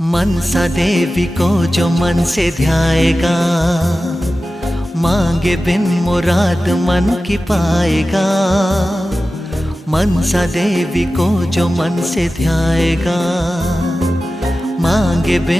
मनसा देवी को जो मन से ध्याएगा, मांगे बिन मुराद मन की पाएगा। मनसा देवी को जो मन से ध्याएगा, मांगे बिन